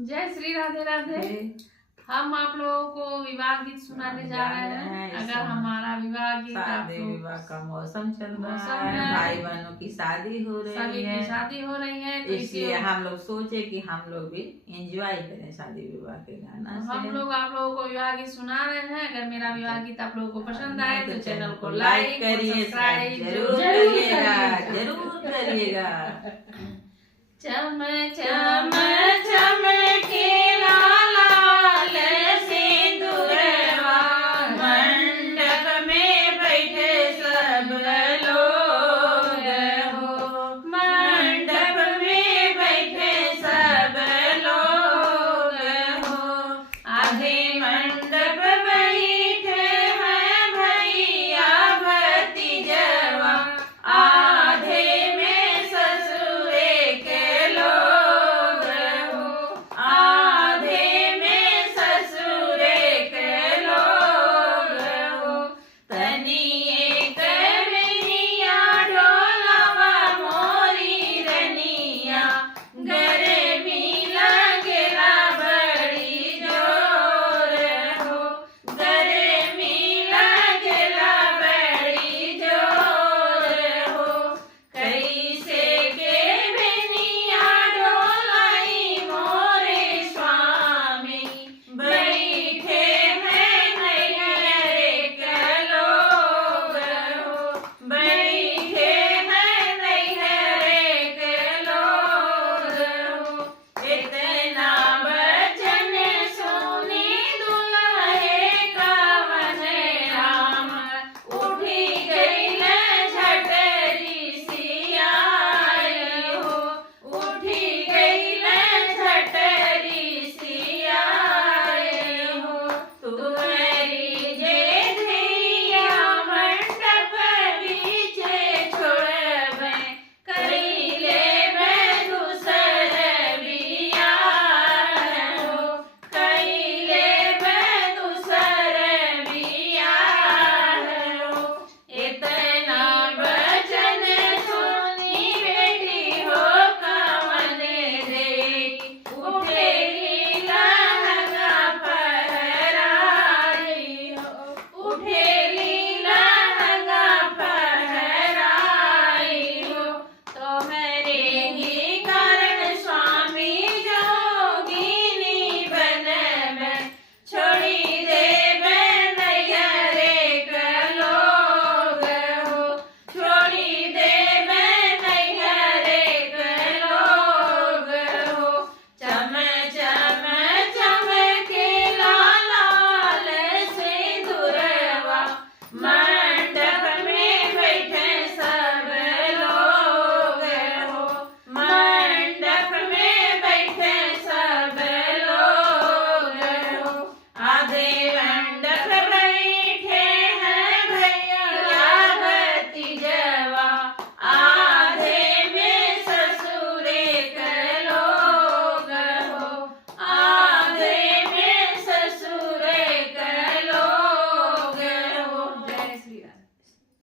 जय श्री राधे राधे। हम आप लोगों को विवाह गीत सुनाने जा रहे हैं। अगर हमारा विवाह गीत शादी विवाह का मौसम चल रहा है, भाई बहनों की शादी हो रही सभी है, की शादी हो रही है, तो इसलिए हम लोग सोचे कि हम लोग भी एंजॉय करें शादी विवाह के गाना से। हम लोग आप लोगों को विवाह गीत सुना रहे हैं। अगर मेरा विवाह गीत आप लोगों को पसंद आए तो चैनल को लाइक करिए, सब्सक्राइब जरूर करिएगा, जरूर करिएगा। चम चम चम